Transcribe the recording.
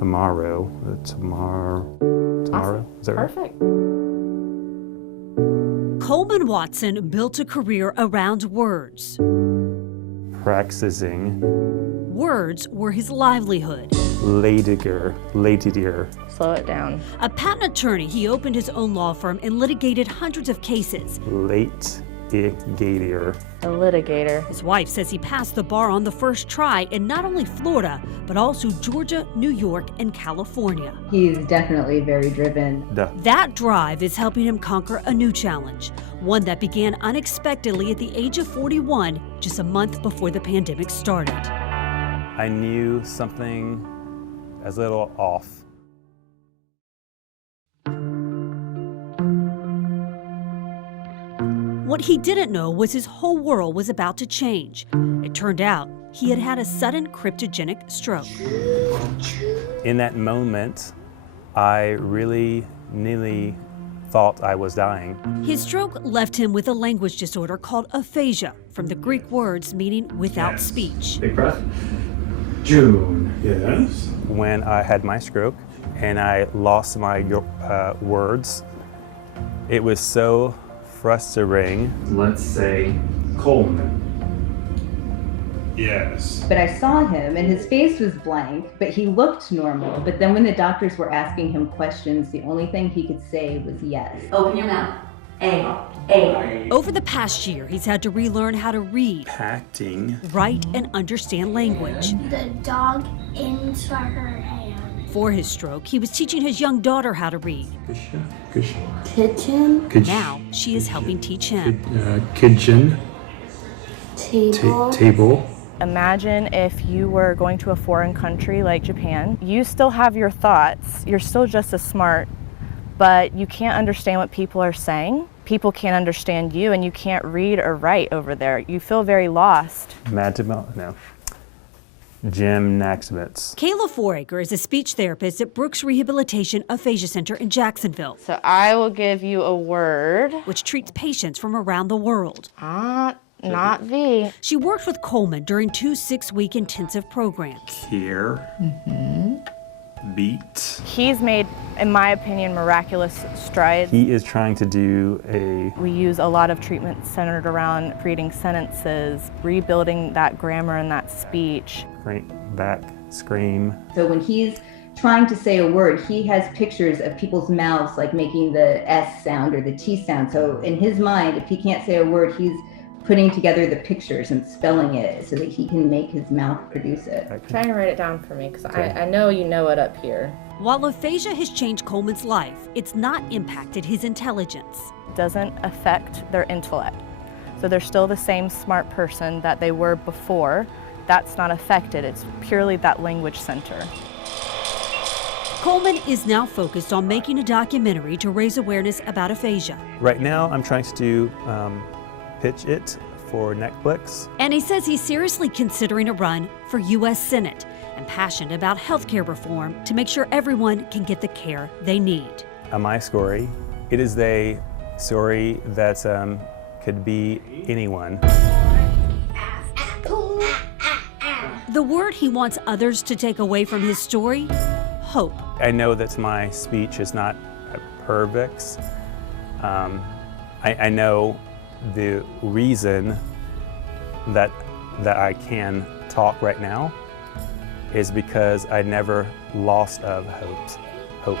tomorrow. Tomorrow? Is that right? Perfect. Coleman Watson built a career around words. Practicing. Words were his livelihood. Ladiger. Slow it down. A patent attorney, he opened his own law firm and litigated hundreds of cases. Litigator. A litigator. His wife says he passed the bar on the first try in not only Florida, but also Georgia, New York, and California. He's definitely very driven. That drive is helping him conquer a new challenge, one that began unexpectedly at the age of 41, just a month before the pandemic started. I knew something as a little off. What he didn't know was his whole world was about to change. It turned out he had had a sudden cryptogenic stroke. In that moment, I really nearly thought I was dying. His stroke left him with a language disorder called aphasia, from the Greek words meaning without speech. Big breath. June. Yes. When I had my stroke and I lost my words, it was so frustrating. Let's say Coleman. Yes. But I saw him and his face was blank, but he looked normal. But then when the doctors were asking him questions, the only thing he could say was yes. Open your mouth. A. Over the past year, he's had to relearn how to read, Acting. write, and understand language. The dog inside her hand. For his stroke, he was teaching his young daughter how to read. Kitchen. Now, she is helping teach him. Kitchen. Table. Table. Imagine if you were going to a foreign country like Japan. You still have your thoughts. You're still just as smart, but you can't understand what people are saying. People can't understand you, and you can't read or write over there. You feel very lost. Gymnastics. Kayla Foraker is a speech therapist at Brooks Rehabilitation Aphasia Center in Jacksonville, So I will give you a word. which treats patients from around the world. Not V. She worked with Coleman during 2 6-week intensive programs. Here. Beat. He's made, in my opinion, miraculous strides. He is trying to do We use a lot of treatment centered around creating sentences, rebuilding that grammar and that speech. scream. So when he's trying to say a word, he has pictures of people's mouths like making the S sound or the T sound. So in his mind, if he can't say a word, he's putting together the pictures and spelling it so that he can make his mouth produce it. Try and write it down for me, because Okay. I know you know it up here. While aphasia has changed Coleman's life, it's not impacted his intelligence. It doesn't affect their intellect. So they're still the same smart person that they were before. That's not affected. It's purely that language center. Coleman is now focused on making a documentary to raise awareness about aphasia. Right now, I'm trying to do pitch it for Netflix. And he says he's seriously considering a run for U.S. Senate and passionate about healthcare reform to make sure everyone can get the care they need. My story. It is a story that could be anyone. The word he wants others to take away from his story: hope. I know that my speech is not perfect. I know the reason that I can talk right now is because I never lost of hope.